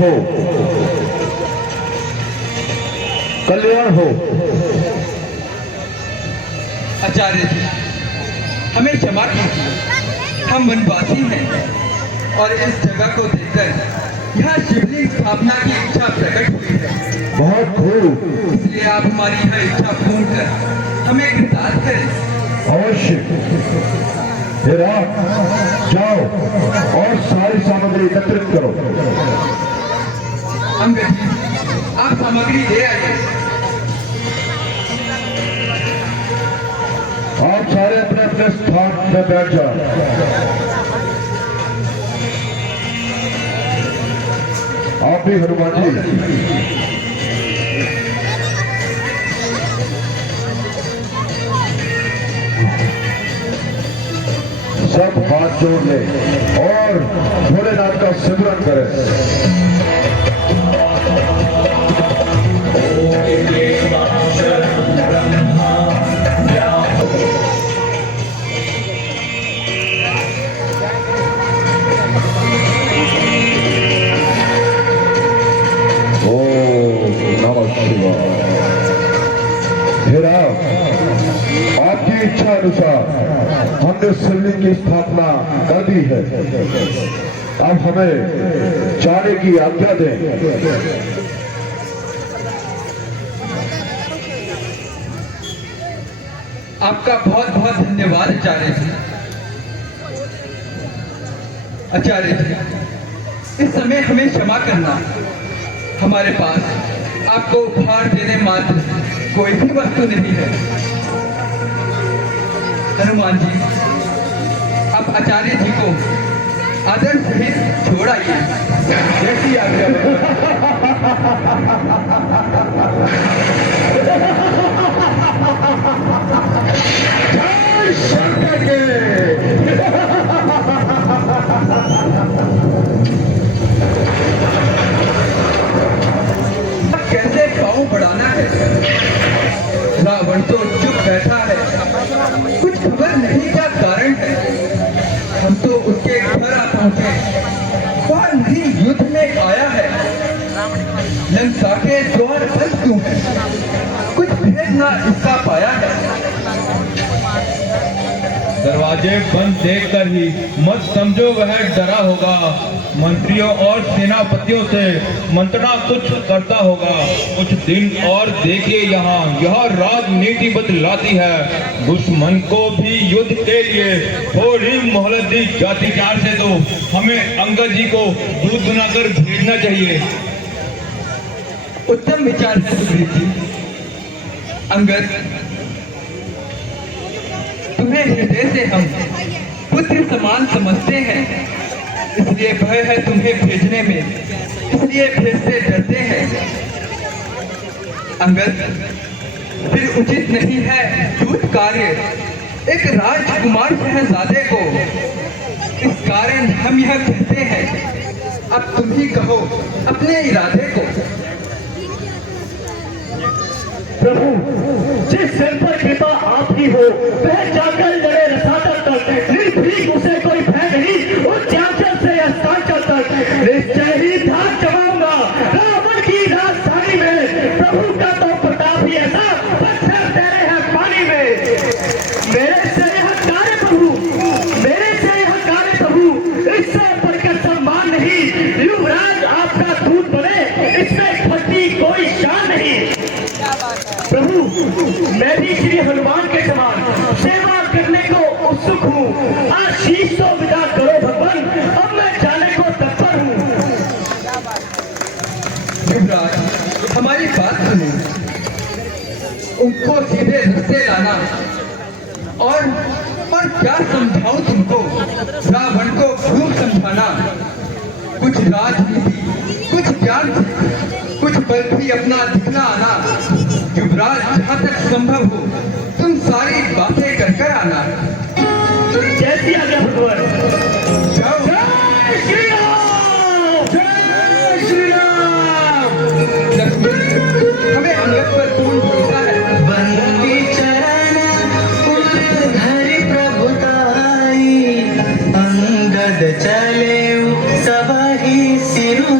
हो, कल्याण हो। आचार्य जी, हमें क्षमा कीजिए, हम वनवासी हैं और इस जगह को देखकर यहाँ शिवलिंग स्थापना की इच्छा प्रकट हुई है। बहुत खूब, इसलिए आप हमारी यह इच्छा पूर्ण कर हमें कृतार्थ करें। अवश्य। फिर आप जाओ और सारी सामग्री एकत्रित करो। अंगद जी, आप सामग्री ले आइए। आप सारे अपने अपने स्थान में बैठ जाओ। आप भी हनुमान जी। सब हाथ जोड़ ले और भोलेनाथ का सिमरन करें। फिर आपकी इच्छा अनुसार हमने शिवलिंग की स्थापना कर दी है। अब हमें जाने की आज्ञा दें। आपका बहुत बहुत धन्यवाद आचार्य जी। आचार्य जी, इस समय हमें क्षमा करना, हमारे पास आपको उपहार देने मात्र कोई भी वस्तु नहीं है। हनुमान जी, आप आचार्य जी को आदर सहित छोड़ आइए। जैसी आज्ञा। जय शंकर के। कैसे पाँव बढ़ाना है? रावण तो चुप बैठा है, कुछ खबर नहीं क्या कारण है। हम तो उसके घर आ पहुंचे, वह नहीं युद्ध में आया है। लंका के द्वार बंद क्यों है? कुछ भेद ना इसका पाया है। दरवाजे बंद देखकर ही मत समझो वह डरा होगा। मंत्रियों और सेनापतियों से मंत्रणा तुच्छ करता होगा। कुछ दिन और देखिए, यहाँ यह राजनीति बदलाती है। दुश्मन को भी युद्ध के लिए थोड़ी मोहलत दी जाती। चार से तो हमें अंगद जी को दूध बनाकर भेजना चाहिए। उत्तम विचार है सुग्रीव जी। अंगद, तुम्हें हृदय से हम पुत्र समान समझते हैं, इसलिए भय है तुम्हें भेजने में, इसलिए भेजते डरते हैं। अंगद, फिर उचित नहीं है दूत कार्य एक राजकुमार शहजादे को। इस कारण हम यह कहते हैं, अब तुम ही कहो अपने इरादे को। प्रभु, जिस सिर पर कृपा आपकी हो वह जाकर लड़े रसातल तक, निर्भीक उसे कोई भय नहीं, उच्चांचल से अस्तांचल तक निश्चय ही धाक जमाऊंगा रावण की राजधानी में। प्रभु का तो प्रताप ही ऐसा, पत्थर तेरे हैं पानी में। मेरे से यह कार्य प्रभु, मेरे से यह कार्य प्रभु, इससे बढ़कर सम्मान नहीं। युवराज आपका दूत बने, इसमें घटती कोई शान नहीं। प्रभु, मैं भी श्री हनुमान के समान सेवा करने को उत्सुक हूँ। आशीष तो विदा करो भगवान, अब मैं जाने को तत्पर हूँ। युवराज, हमारी बात सुनो। उनको सीधे रास्ते लाना और क्या समझाऊं तुमको? रावण को खूब समझाना, कुछ राजनीति, कुछ ज्ञान, कुछ बल भी अपना दिखना आना। युवराज, जहाँ तक संभव हो तुम सारी बातें कर आना। जैसी आज्ञा भगवान। जाओ। जय श्री राम, जय श्री राम। लक्ष्मी, हमें अंगद पर पूर्ण भरोसा है। बंदी चरण उधर प्रभुताई, अंगद चले सब ही सिरु।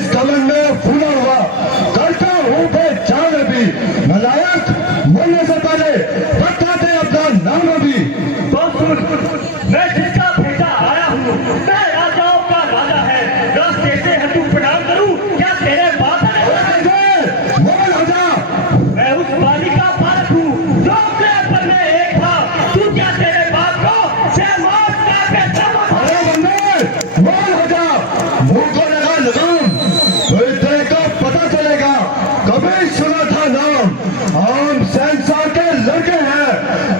इस घमंड में फूला हुआ करता हूँ बेजान भी नलायक, बोलने से पहले बता दे अपना नाम भी। तो सुन, मैं जिसका भेजा आया हूँ, मैं राजाओं का राजा है। रास्ते से हटू प्रणाम करूँ, क्या तेरे बात है? बोल राजा। मैं उस बाली का बालक हूँ जो अपने पर में एक था। तू क्या तेरे बाप को से मौत का बेटा बना? अरे बंदे, बोल राजा। मुंह को लगा लगाम, फिर तेरे को पता चलेगा। कभी सुना था नाम, हम शहंशाह के लड़के हैं।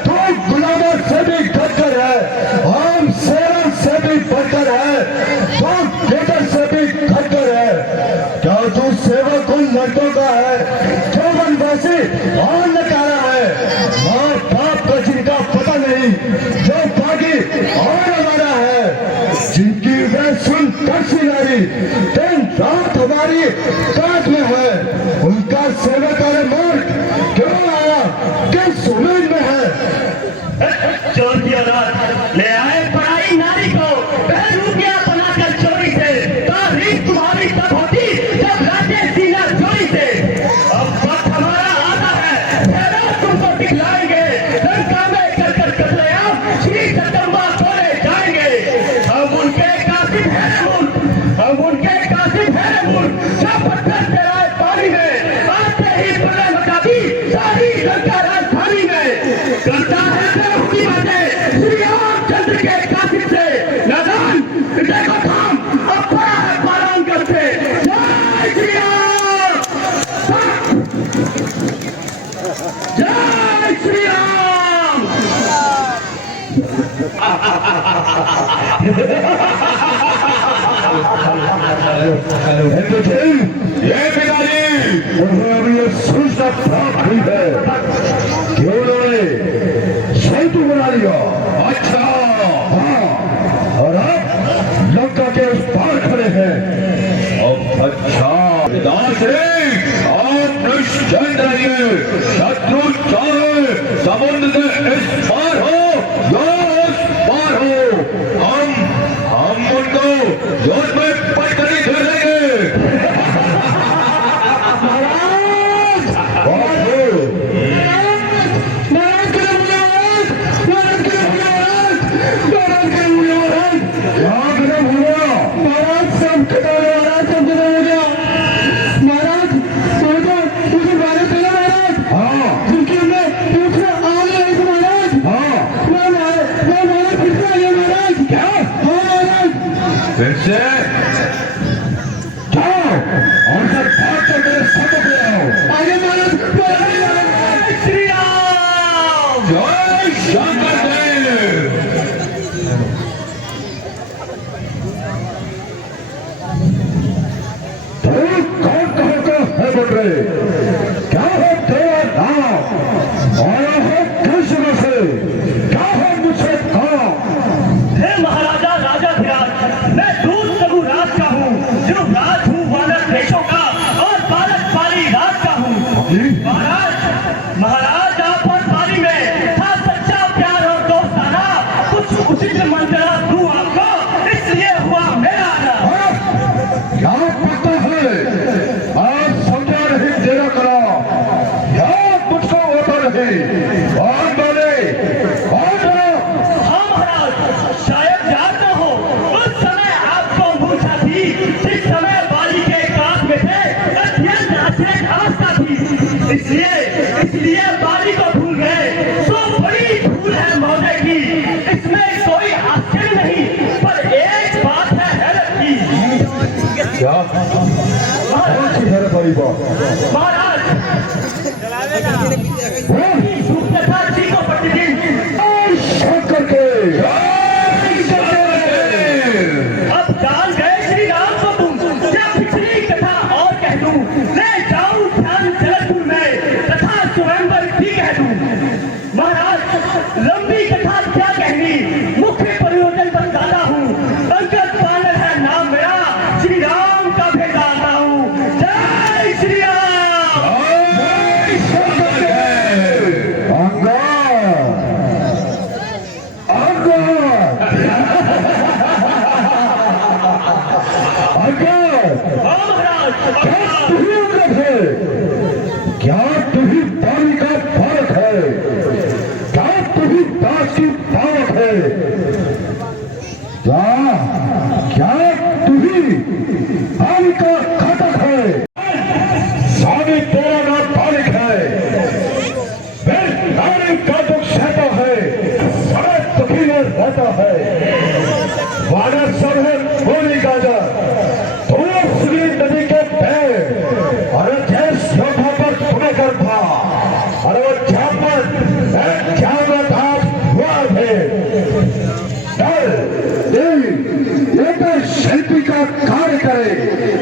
तू गुलामों से भी घटकर है, हम शेरों से भी बढ़कर है, तू गेटर से भी घटकर है। क्या तू सेवक उन लड़कों का है जो वनवासी और नकारा है? माँ बाप को जिनका पता नहीं, जो बागी और हमारा है, जिनकी वे सुन तरसी नारी दिन रात हमारी काट में है, उनका सेवक और मूर्ख क्यों आया, किस उम्मीद में है? चोर की औलाद ले आए पढ़ाई नारी को, बहरूपिया बनाकर चोरी से। तारीफ तुम्हारी तब होती जब राजे सीना चोरी से। अब वक्त हमारा आता है, ठहरो तुमको दिखलाएंगे। लंका में कर कर कतलेआम श्री जगदम्बा खोले जाएंगे। हम उनके कासिम हैं मूर्ख, हम उनके कासिम हैं मूर्ख, जो पत्थर चलाए पानी में, आते ही प्रलय मचा दी सारी लंका राजधानी में। करता है बेवकूफी बातें श्री रामचंद्र के कासिम से। नादान देखो थाम, अब पड़ा है पारान करते। जय श्री राम, जय श्री राम। ये पिताजी, उन्हें अभी ये सूचना प्राप्त हुई है कि उन्होंने सेतु बना लिया। अच्छा, हाँ, और अब लंका के उस पार खड़े हैं। अब अच्छा, आप निश्चिंत रहिए, शत्रु चाहे समुद्र से इस पार हो या उस पार हो, हम उनको जोश में पटकनी कर देंगे। फिर से जाओ और सब भाग कर मेरे सबक ले आओ। आगे महाराज, श्री राम। जय शंकर देव। तुम कौन कहो का है बोल रहे? क्या हो तेरा नाम? आया हो किस जगह से? क्या हो मुझसे कहा? हे महाराजा राजाधिराज, मैं दूध प्रभु राज का हूँ, जो राज हूँ वानर देशों का और बालक पाली राज का हूँ। महाराज आप और पाली में था सच्चा प्यार और दोस्ताना, कुछ उचित मंत्रणा दूं आपको, इसलिए हुआ मेरा आना। क्या पता है? आप समझा नहीं तेरा करा, या मुझको होता नहीं। कौन बोले? कौन बोला? हाँ महाराज, शायद याद न हो, उस समय आपको मूर्छा थी, जिस समय बाली के कान में थे, अत्यंत अचरज अवस्था थी। इसलिए बाली को भूल गए। तो बड़ी भूल है मौजे की, इसमें कोई आश्चर्य नहीं, पर एक बात है हैरत की। क्या? कौन सी है बड़ी बात? महाराज, सूर्यप्रभा जी को प्रतिदिन शंकर के अब जान गए श्री राम को तुम, क्या पिछली कथा और कह दूं, ले जाऊं ध्यान जलपुर में, कथा स्वयंवर भी कह दूं। महाराज, लंबी कथा क्या कहनी, मुख्य प्रयोजन बताता हूँ। पंकज पालन है नाम मेरा, श्री राम का भेदाता हूँ। जय श्री राम। जय शंकर के क्या तू ही अमृत है? क्या तू ही पानी का बालक है? क्या तू ही दास की पावक है? क्या तू ही पानी का घातक है? स्वामी तेरा नाम मालिक है, फिर नारी का दुख सहता है, बड़े दुखी में रहता है। वानर सब है बोली गाजर, दोनों सुनी नदी के पैर, और जैस योद्धा पर पुणे कर था, और वो जामन हुआ थे। एक शिल्पी का कार्य करे,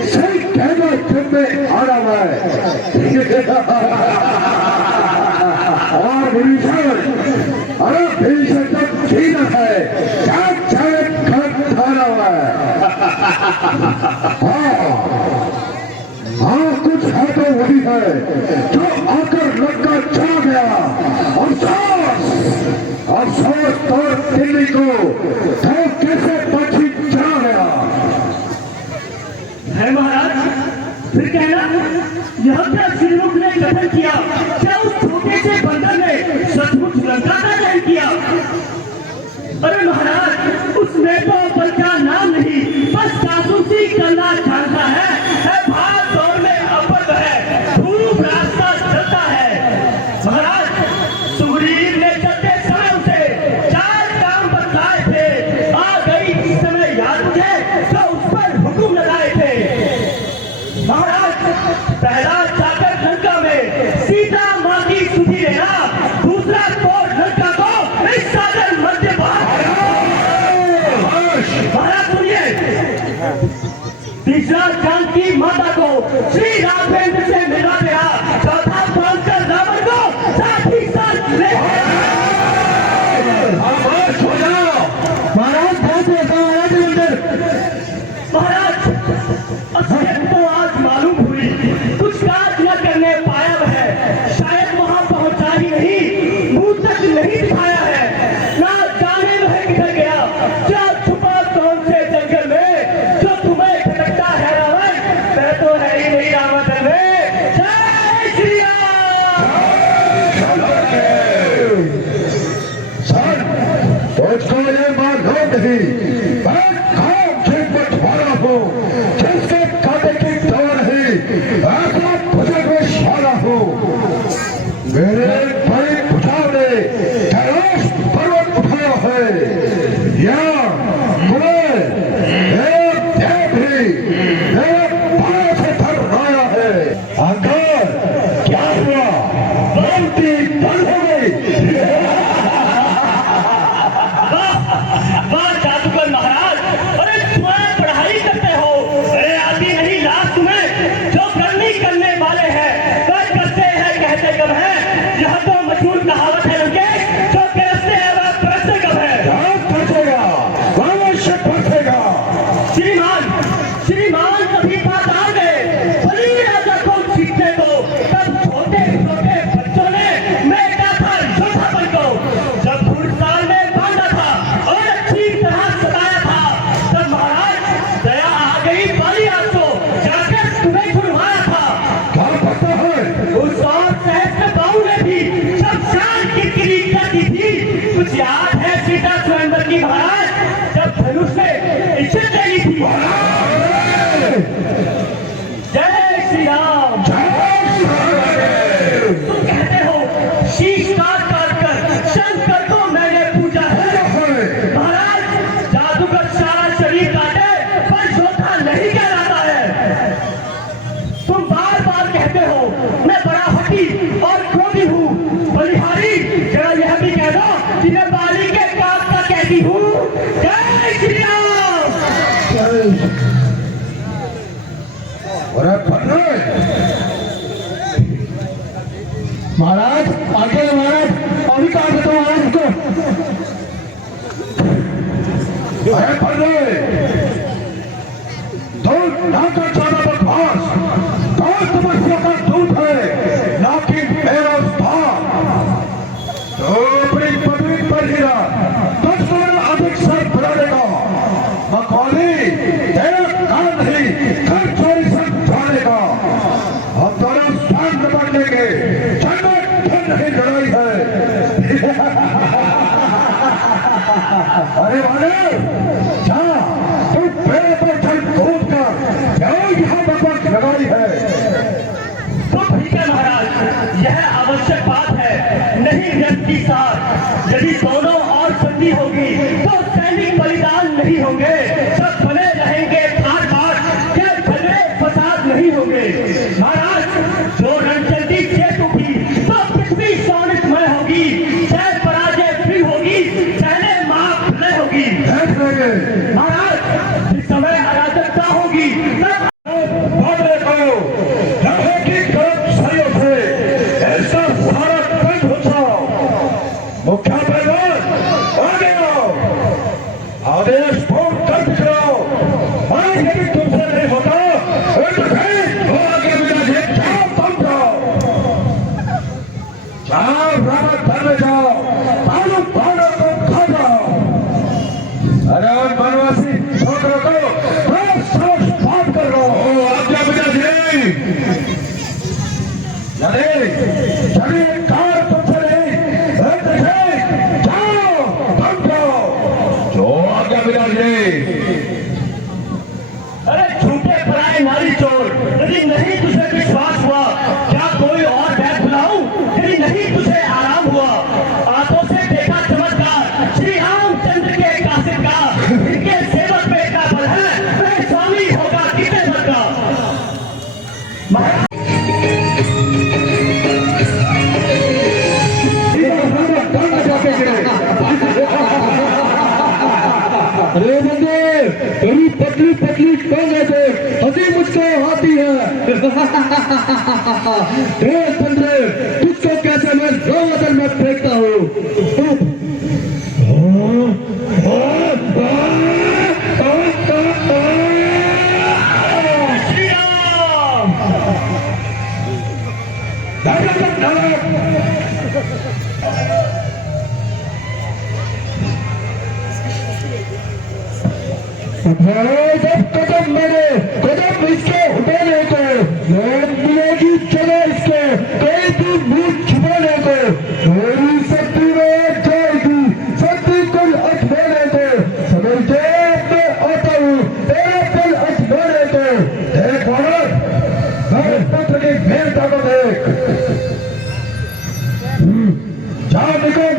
सही कहना तुम में आना है। और भीषण, अरे भीषण तक जीना है, क्या चाहे खाना है। हाँ कुछ है तो वही है जो आकर लड़का चला गया। अफसोस तो दिल्ली को तो कैसे पक्षी चला गया है महाराज। फिर कहना यह क्या श्रीमुख ने गठन किया? क्या उस छोटे से बंदर ने सचमुच लंका का जय किया? अरे महाराज, उसमें तो बल का नाम नहीं, बस जासूसी करना जानता है। भाग दौड़ में अव्वल है, खूब रास्ता चलता है। महाराज, सुग्रीव ने चलते समय उसे 4 काम बतलाए थे। आ गई इस समय याद मुझे जो उस पर हुक्म लगाए थे। महाराज, पहला जाकर लंका में सीता माँ की सुधि लेना, दूसरा तोड़ लंका को इस सागर मध्य महाराज सुनिए, तीसरा जानकी माता को श्री राघवेंद्र से मिला गया, चौथा बांधकर रावण को साथ ही साथ ले। महाराज, असलियत तो आज मालूम हुई, कुछ काज न करने पाया वह, शायद वहां पहुंचा ही नहीं, मुंह तक नहीं दिखाया है। ना जाने वह किधर गया, क्या छुपा कौन से जंगल में, जो तुम्हें भटकता है रावण। मैं तो है ही नहीं रावण में। जय श्री सर, तुझको ये मालूम नहीं, मैं गाँव के बंटवारा हूँ, जिसके कांटे की दौड़ नहीं, ऐसा बुजुर्ग में शाला हूँ। मेरे बड़े भुजाओं ने कैलाश पर्वत उठाया है, या मुझे एक देव भी मेरे पाँव से धर आया है। अगर क्या हुआ, गलती बंद हो गई। वाह जादूगर महाराज, अरे तुम्हारा पढ़ाई करते हो, अरे आती नहीं लाश तुम्हें। जो करनी करने वाले हैं वह करते हैं, कहते कब है। यह तो मशहूर कहावत है लंकेश, जो करते हैं वह परसते कब है। क्या बचेगा, अवश्य बचेगा। श्रीमान कभी बात आ गए, बलि राजा को जीतने को, तब छोटे छोटे बच्चों ने मेटा था योद्धापन को। जब घुड़साल में बांधा था और अच्छी तरह सताया था, तब महाराज दया आ गई बलि राज को, जाकर तुम्हें छुड़वाया था। क्या पता है, उस और सहस्त्र बाहु ने भी शमशान की किरी करती थी। कुछ याद है सीता स्वयंवर की महाराज, जब धनुष से इज्जत देनी थी। जय श्री राम। तुम कहते हो शीश काट कर शंकर को मैंने पूजा है। महाराज, जादूगर सारा शरीर काटे पर योद्धा नहीं कहलाता है। तुम बार बार कहते हो मैं बड़ा हठी और क्रोधी हूँ। बलिहारी, जरा यह भी कह दो कि मैं बाली के काम का कहती हूँ। जय श्री राम। अरे पन्ने महाराज, आगे महाराज, अभी कहा देता हूँ महाराज को। अरे पन्ने, दूध ना कर ज्यादा बकवास, कौन समस्या का दूध है, ना कि मेरा स्थान। तो अपनी पदवी पर गिरा, 10 गुना अधिक सर बढ़ा देगा। मखौली, तेरा काम नहीं, घर चोरी सब जाने तो ठीक है महाराज, यह आवश्यक बात है। नहीं व्यक्ति साथ यदि दोनों और संधि होगी तो सैनिक बलिदान नहीं होंगे, सब बने रहेंगे ठाट बाट, क्या झगड़े फसाद नहीं होंगे। महाराज जो रणचंडी चेत उठी तो पृथ्वी सोनितमय होगी, जय पराजय फिर होगी, सहने माफ न होगी। महाराज जिस समय अराजकता होगी तब मुख्य परिवार आगे आओ, आदेश फोन कर दिखाओ। यदि तुमसे नहीं होता तो आगे बिना ये जाओ, तुम जाओ, जाओ रावत घर में जाओ, पालो पालो को खा जाओ। अरे और बनवासी छोकरों को रोज रोज बात कर लो। आज्ञा बिना जी चलिए कार तुमसे नहीं, जाओ तुम जाओ, जो आज्ञा बिना जी। अरे झूठे पराए नारी चोर, यदि नहीं तुझे विश्वास हुआ क्या कोई और बैठ बुलाऊं? यदि नहीं तुझे आराम हुआ, आंखों से देखा चमत्कार श्री रामचंद्र के कासिद का, इनके सेवक में का बल है, वह स्वामी होगा कितने भर का। अरे बंदे तेरी पतली पतली कौन है तो हंसी मुझको आती है। देख बंदे तुझको कैसे मैं रोवतन में फेंकता हूँ। श्री राम। जब कदम मेरे कदम इसके उठाने को मिलेगी, चलो इसके कोई भी मुंह छुपाने को, मेरी शक्ति में जाएगी शक्ति कुल अजमाने को, समझे मैं आता हूँ तेरे कुल अजमाने को। देख मेरे पुत्र की वीरता को देख, जाओ निकल।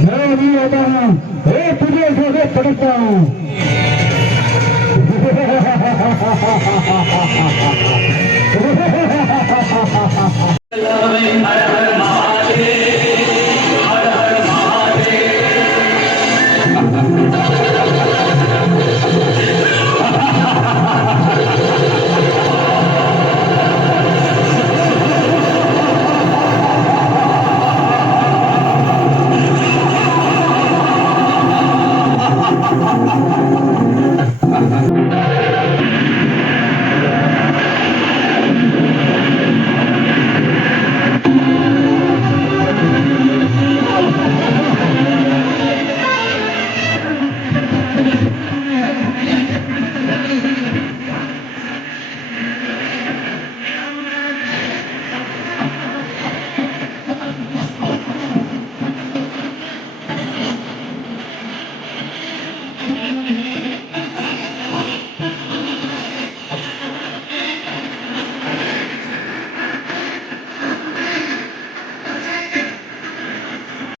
मैं नहीं होता हूँ, तुझे पड़ता हूँ।